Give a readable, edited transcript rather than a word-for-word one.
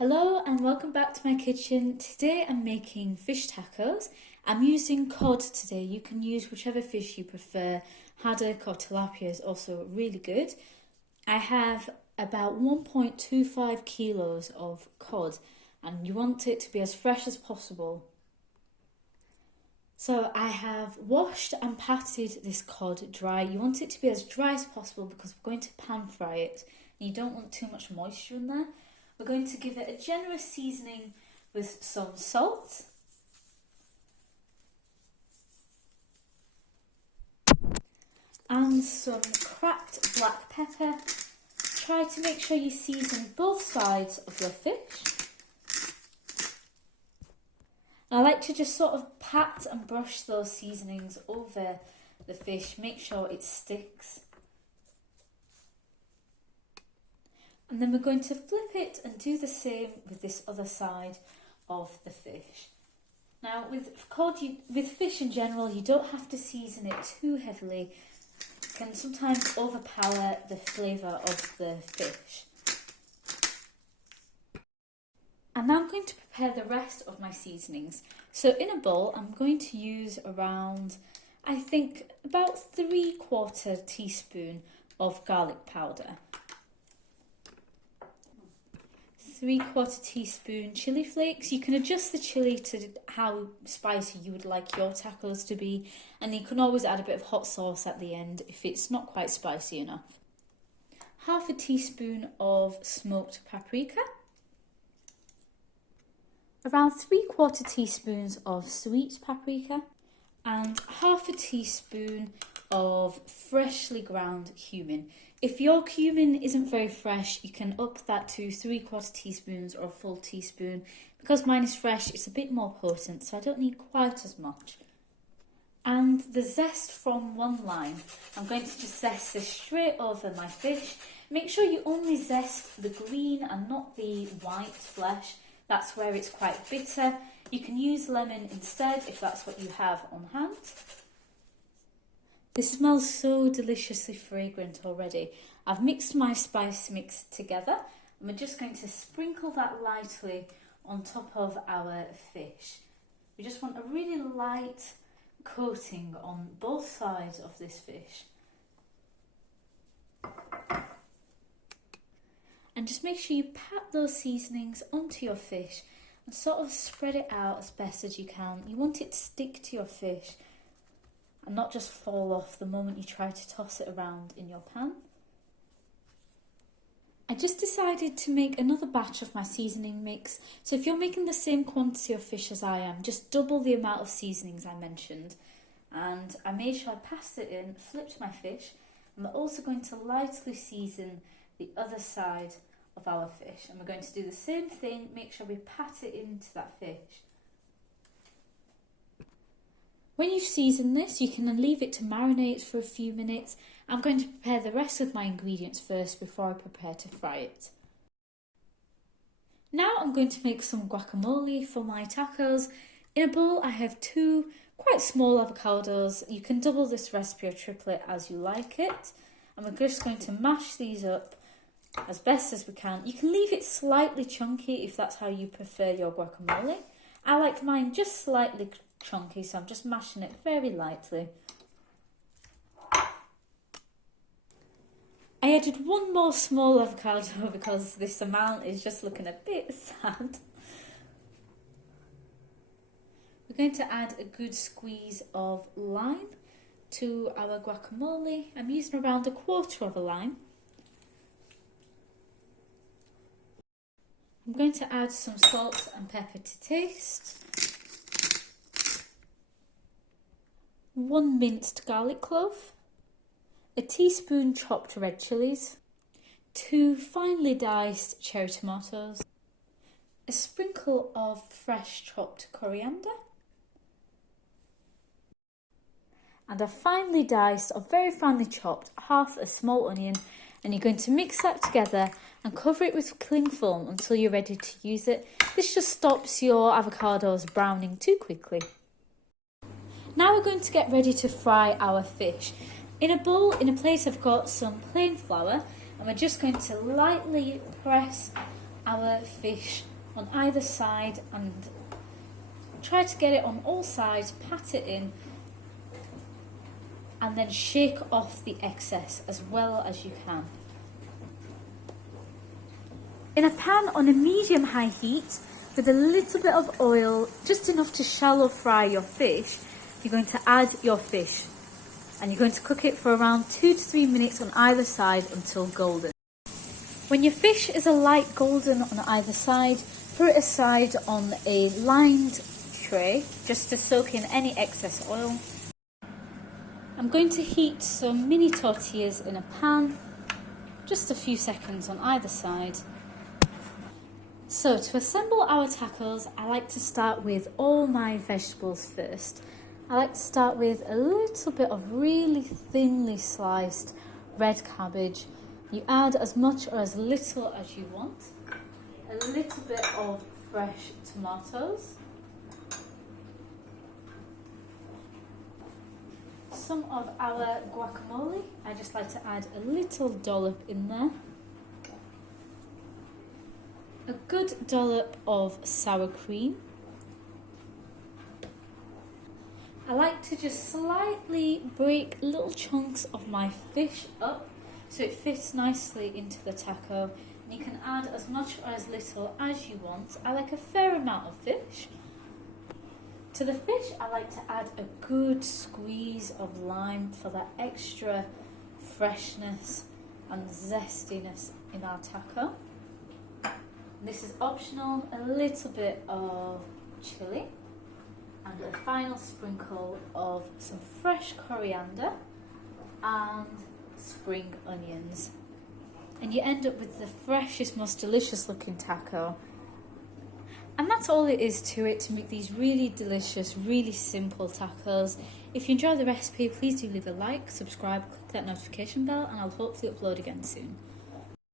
Hello and welcome back to my kitchen. Today I'm making fish tacos. I'm using cod today. You can use whichever fish you prefer. Haddock or tilapia is also really good. I have about 1.25 kilos of cod and you want it to be as fresh as possible. So I have washed and patted this cod dry. You want it to be as dry as possible because we're going to pan fry it and you don't want too much moisture in there. We're going to give it a generous seasoning with some salt, and some cracked black pepper. Try to make sure you season both sides of your fish. I like to just sort of pat and brush those seasonings over the fish, make sure it sticks. And then we're going to flip it and do the same with this other side of the fish. Now with fish in general, you don't have to season it too heavily. It can sometimes overpower the flavour of the fish. And now I'm going to prepare the rest of my seasonings. So in a bowl, I'm going to use around, I think, about 3/4 teaspoon of garlic powder. 3/4 teaspoon chili flakes. You can adjust the chili to how spicy you would like your tacos to be, and you can always add a bit of hot sauce at the end if it's not quite spicy enough. 1/2 teaspoon of smoked paprika. Around 3/4 teaspoons of sweet paprika, and 1/2 teaspoon of freshly ground cumin. If your cumin isn't very fresh, you can up that to 3/4 teaspoons or a full teaspoon. Because mine is fresh, it's a bit more potent, so I don't need quite as much. And the zest from one lime. I'm going to just zest this straight over my fish. Make sure you only zest the green and not the white flesh. That's where it's quite bitter. You can use lemon instead if that's what you have on hand. This smells so deliciously fragrant already. I've mixed my spice mix together and we're just going to sprinkle that lightly on top of our fish. We just want a really light coating on both sides of this fish. And just make sure you pat those seasonings onto your fish and sort of spread it out as best as you can. You want it to stick to your fish and not just fall off the moment you try to toss it around in your pan. I just decided to make another batch of my seasoning mix. So if you're making the same quantity of fish as I am, just double the amount of seasonings I mentioned. And I made sure I passed it in, flipped my fish, and we're also going to lightly season the other side of our fish. And we're going to do the same thing, make sure we pat it into that fish. When you've seasoned this, you can then leave it to marinate for a few minutes. I'm going to prepare the rest of my ingredients first before I prepare to fry it. Now I'm going to make some guacamole for my tacos. In a bowl I have 2 quite small avocados. You can double this recipe or triple it as you like it. And we're just going to mash these up as best as we can. You can leave it slightly chunky if that's how you prefer your guacamole. I like mine just slightly chunky, so I'm just mashing it very lightly. I added 1 more small avocado because this amount is just looking a bit sad. We're going to add a good squeeze of lime to our guacamole. I'm using around 1/4 of a lime. I'm going to add some salt and pepper to taste. 1 minced garlic clove, a teaspoon chopped red chillies, 2 finely diced cherry tomatoes, a sprinkle of fresh chopped coriander, and a finely diced or very finely chopped 1/2 a small onion. And you're going to mix that together and cover it with cling film until you're ready to use it. This just stops your avocados browning too quickly. Now we're going to get ready to fry our fish. In a bowl, in a plate, I've got some plain flour and we're just going to lightly press our fish on either side and try to get it on all sides, pat it in, and then shake off the excess as well as you can. In a pan on a medium-high heat with a little bit of oil, just enough to shallow fry your fish, you're going to add your fish and you're going to cook it for around 2 to 3 minutes on either side until golden. When your fish is a light golden on either side, put it aside on a lined tray just to soak in any excess oil. I'm going to heat some mini tortillas in a pan, just a few seconds on either side. So to assemble our tacos, I like to start with all my vegetables first. I like to start with a little bit of really thinly sliced red cabbage. You add as much or as little as you want. A little bit of fresh tomatoes. Some of our guacamole. I just like to add a little dollop in there. A good dollop of sour cream. I like to just slightly break little chunks of my fish up so it fits nicely into the taco. And you can add as much or as little as you want. I like a fair amount of fish. To the fish, I like to add a good squeeze of lime for that extra freshness and zestiness in our taco. This is optional, a little bit of chili and a final sprinkle of some fresh coriander and spring onions. And you end up with the freshest, most delicious looking taco. And that's all it is to it, to make these really delicious, really simple tacos. If you enjoy the recipe, please do leave a like, subscribe, click that notification bell, and I'll hopefully upload again soon.